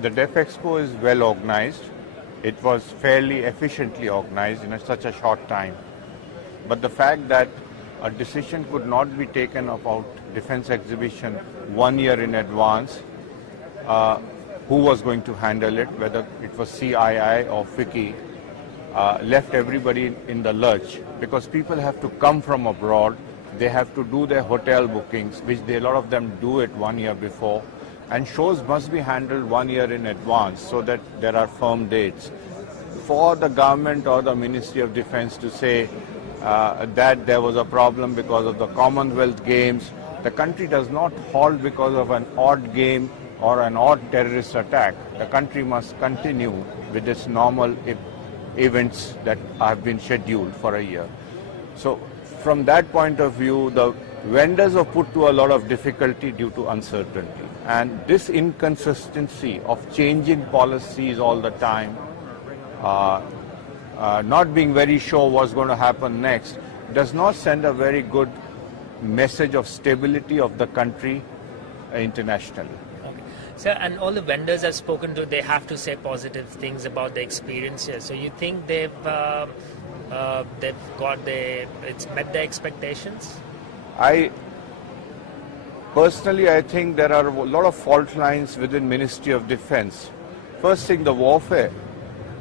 The Def Expo is well organized. It was fairly efficiently organized in such a short time. But the fact that a decision could not be taken about defense exhibition 1 year in advance, who was going to handle it, whether it was CII or FICCI, left everybody in the lurch, because people have to come from abroad, they have to do their hotel bookings, which a lot of them do it 1 year before, and shows must be handled 1 year in advance so that there are firm dates. For the government or the Ministry of Defense to say that there was a problem because of the Commonwealth Games, the country does not halt because of an odd game or an odd terrorist attack. The country must continue with its normal events that have been scheduled for a year. So from that point of view, the vendors are put to a lot of difficulty due to uncertainty. And this inconsistency of changing policies all the time, not being very sure what's going to happen next, does not send a very good message of stability of the country internationally. Sir, and all the vendors I've spoken to, they have to say positive things about the experience here. So you think it's met their expectations? Personally, I think there are a lot of fault lines within Ministry of Defense. First thing, the warfare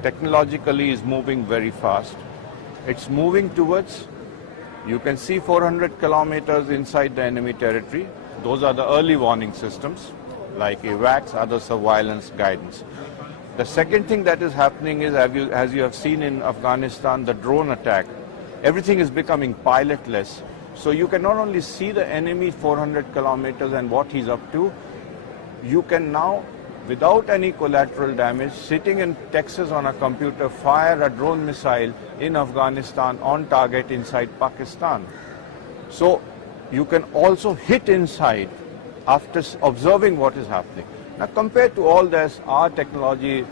technologically is moving very fast. It's moving towards, you can see 400 kilometers inside the enemy territory. Those are the early warning systems like AWACS, other surveillance guidance. The second thing that is happening is, as you have seen in Afghanistan, the drone attack. Everything is becoming pilotless. So you can not only see the enemy 400 kilometers and what he's up to, you can now, without any collateral damage, sitting in Texas on a computer, fire a drone missile in Afghanistan on target inside Pakistan. So you can also hit inside after observing what is happening. Now, compared to all this, our technology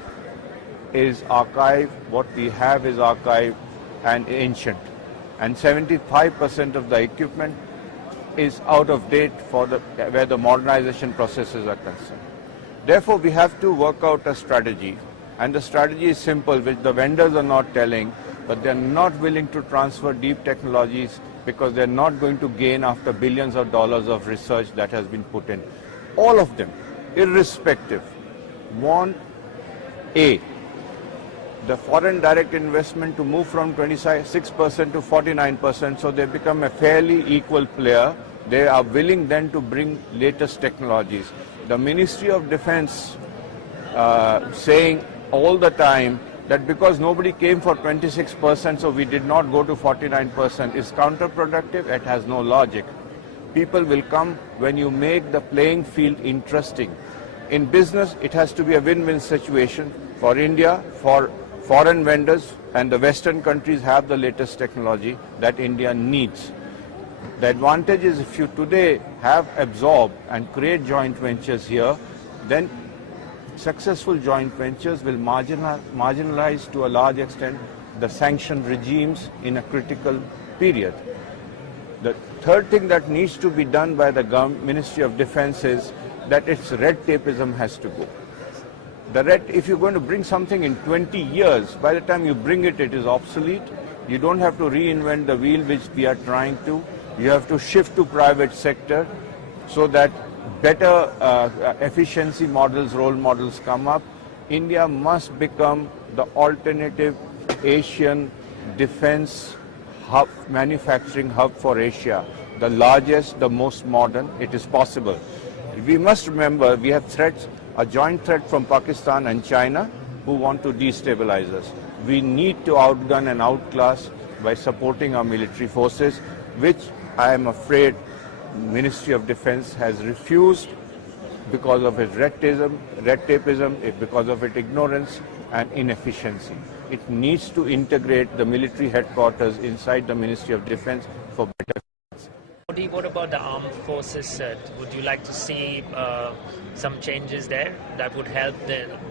is archived, what we have is archived and ancient. And 75% of the equipment is out of date for where the modernization processes are concerned. Therefore, we have to work out a strategy. And the strategy is simple, which the vendors are not telling, but they're not willing to transfer deep technologies because they're not going to gain after billions of dollars of research that has been put in. All of them, irrespective, want the foreign direct investment to move from 26% to 49%, so they become a fairly equal player. They are willing then to bring latest technologies. The Ministry of Defense saying all the time that because nobody came for 26%, so we did not go to 49%, is counterproductive. It has no logic. People will come when you make the playing field interesting. In business, it has to be a win-win situation for India, for foreign vendors, and the Western countries have the latest technology that India needs. The advantage is if you today have absorbed and create joint ventures here, then successful joint ventures will marginalize to a large extent the sanctioned regimes in a critical period. The third thing that needs to be done by the Ministry of Defense is that its red tapeism has to go. If you're going to bring something in 20 years, by the time you bring it, it is obsolete. You don't have to reinvent the wheel, which we are trying to. You have to shift to private sector so that better efficiency models, role models come up. India must become the alternative Asian defense hub, manufacturing hub for Asia, the largest, the most modern. It is possible. We must remember we have threats, a joint threat from Pakistan and China who want to destabilize us. We need to outgun and outclass by supporting our military forces, which I am afraid Ministry of Defense has refused because of its red tapeism, because of its ignorance and inefficiency. It needs to integrate the military headquarters inside the Ministry of Defense for better. What about the armed forces, sir? Would you like to see some changes there that would help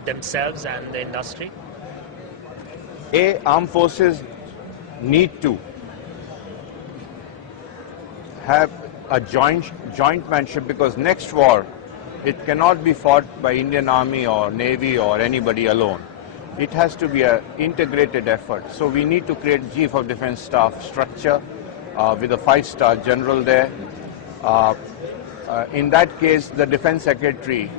themselves and the industry? Armed forces need to have a joint manship, because next war It cannot be fought by Indian Army or Navy or anybody alone. It has to be an integrated effort. So we need to create Chief of Defence Staff structure with a 5-star general there. In that case, the Defence Secretary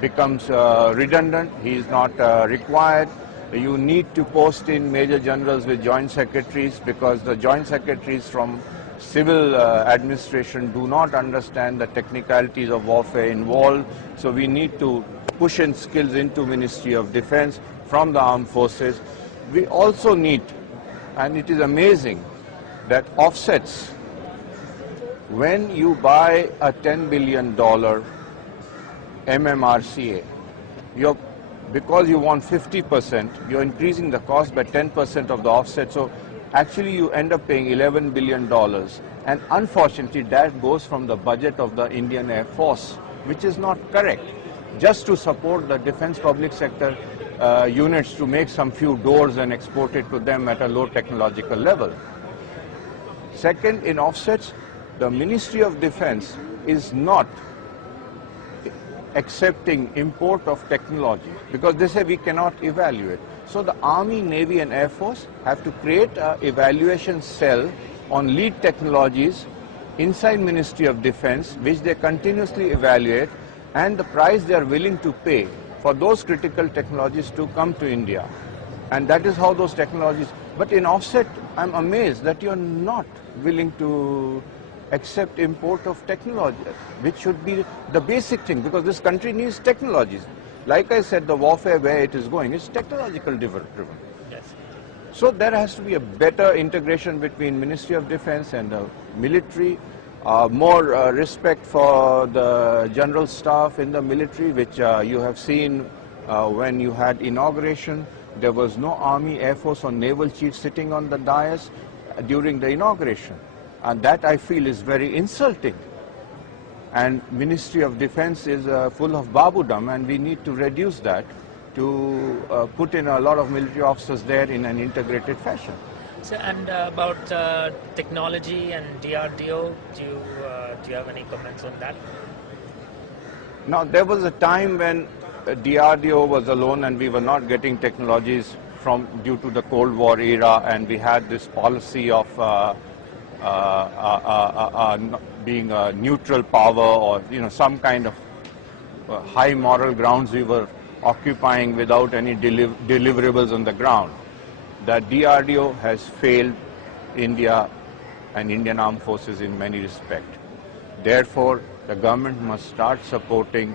becomes redundant. He is not required. You need to post in Major Generals with Joint Secretaries, because the Joint Secretaries from civil administration do not understand the technicalities of warfare involved. So we need to push in skills into Ministry of Defence from the armed forces. We also need, and it is amazing, that offsets, when you buy a $10 billion MMRCA, because you want 50%, you're increasing the cost by 10% of the offset. So actually you end up paying $11 billion. And unfortunately, that goes from the budget of the Indian Air Force, which is not correct, just to support the defense public sector units to make some few doors and export it to them at a low technological level. Second, in offsets, the Ministry of Defense is not accepting import of technology, because they say we cannot evaluate. So the Army, Navy and Air Force have to create an evaluation cell on lead technologies inside Ministry of Defense, which they continuously evaluate, and the price they are willing to pay for those critical technologies to come to India. And that is how those technologies, but in offset, I'm amazed that you're not willing to accept import of technology, which should be the basic thing, because this country needs technologies. Like I said, the warfare where it is going is technological driven. Yes. So there has to be a better integration between Ministry of Defense and the military, more respect for the general staff in the military, which you have seen when you had inauguration. There was no Army, Air Force or Naval chief sitting on the dais during the inauguration. And that, I feel, is very insulting. And Ministry of Defense is full of babudam, and we need to reduce that to put in a lot of military officers there in an integrated fashion. So, and about technology and DRDO, do you have any comments on that? Now, there was a time when DRDO was alone and we were not getting technologies due to the Cold War era, and we had this policy of being a neutral power, or some kind of high moral grounds we were occupying without any deliverables on the ground. The DRDO has failed India and Indian Armed Forces in many respects. Therefore, the government must start supporting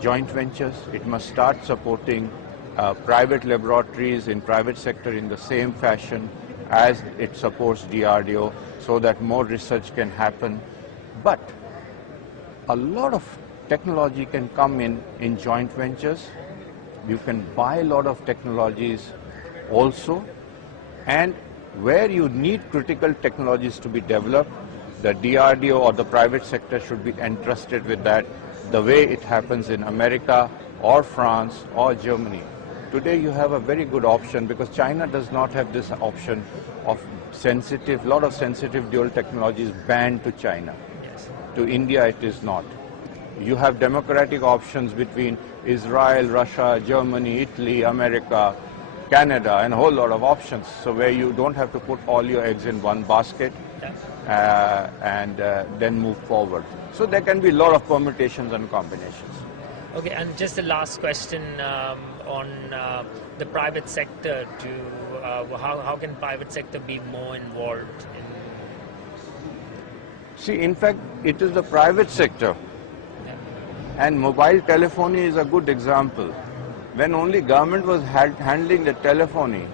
joint ventures. It must start supporting private laboratories in private sector in the same fashion as it supports DRDO, so that more research can happen. But a lot of technology can come in joint ventures. You can buy a lot of technologies also, and where you need critical technologies to be developed, the DRDO or the private sector should be entrusted with that, the way it happens in America or France or Germany. Today you have a very good option, because China does not have this option of lot of sensitive dual technologies banned to China. Yes. To India it is not. You have democratic options between Israel, Russia, Germany, Italy, America, Canada, and a whole lot of options. So where you don't have to put all your eggs in one basket and then move forward. So there can be a lot of permutations and combinations. Okay, and just the last question on the private sector. How can private sector be more involved in? See, in fact, it is the private sector. And mobile telephony is a good example. When only government was handling the telephony,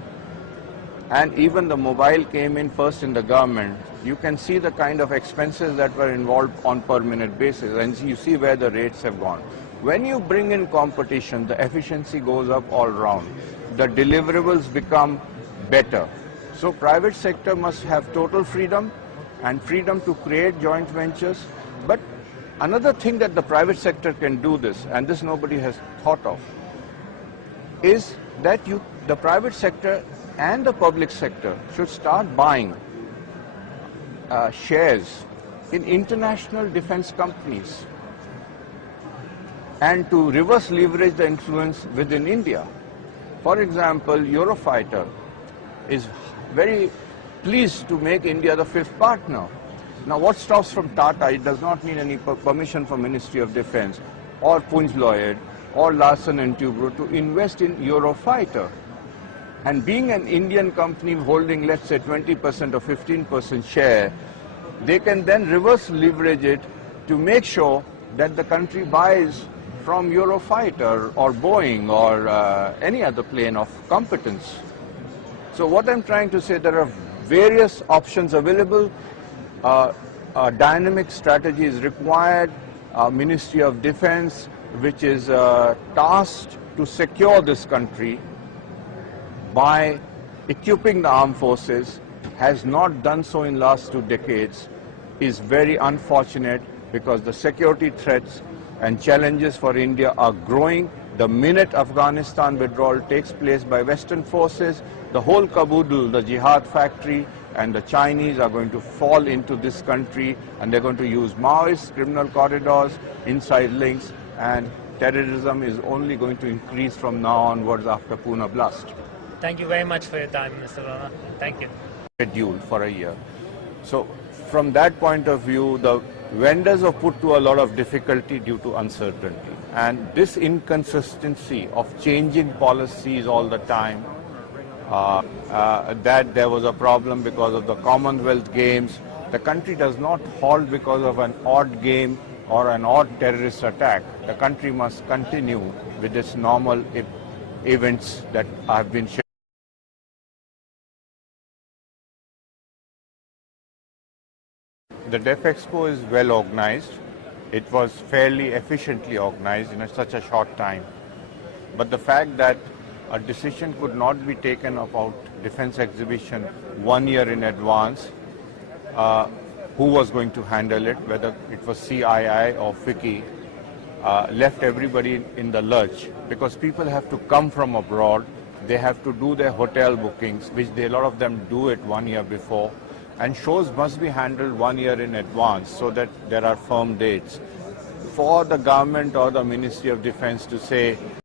and even the mobile came in first in the government, you can see the kind of expenses that were involved on per minute basis, and you see where the rates have gone. When you bring in competition, the efficiency goes up all round. The deliverables become better. So private sector must have total freedom and freedom to create joint ventures. But another thing that the private sector can do this, and this nobody has thought of, is that the private sector and the public sector should start buying shares in international defense companies. and to reverse leverage the influence within India. For example, Eurofighter is very pleased to make India the fifth partner. Now, what stops from Tata? It does not need any permission from Ministry of Defence or Punj Lloyd or Larsen and Toubro to invest in Eurofighter. And being an Indian company holding, let's say, 20% or 15% share, they can then reverse leverage it to make sure that the country buys from Eurofighter or Boeing or any other plane of competence. So what I'm trying to say, there are various options available. A dynamic strategy is required. Ministry of Defence, which is tasked to secure this country by equipping the armed forces, has not done so in last 2 decades, is very unfortunate because the security threats and challenges for India are growing. The minute Afghanistan withdrawal takes place by Western forces, the whole caboodle, the jihad factory and the Chinese are going to fall into this country, and they're going to use Maoist criminal corridors, inside links, and terrorism is only going to increase from now onwards after Pune blast. Thank you very much for your time, Mr. Verma. Thank you. Scheduled for a year. So from that point of view, the vendors are put to a lot of difficulty due to uncertainty. And this inconsistency of changing policies all the time, that there was a problem because of the Commonwealth Games. The country does not halt because of an odd game or an odd terrorist attack. The country must continue with its normal events that have been shared. The Deaf Expo is well organized. It was fairly efficiently organized in such a short time. But the fact that a decision could not be taken about defense exhibition 1 year in advance, who was going to handle it, whether it was CII or FICCI, left everybody in the lurch, because people have to come from abroad, they have to do their hotel bookings, which a lot of them do it 1 year before, and shows must be handled 1 year in advance so that there are firm dates. For the government or the Ministry of Defence to say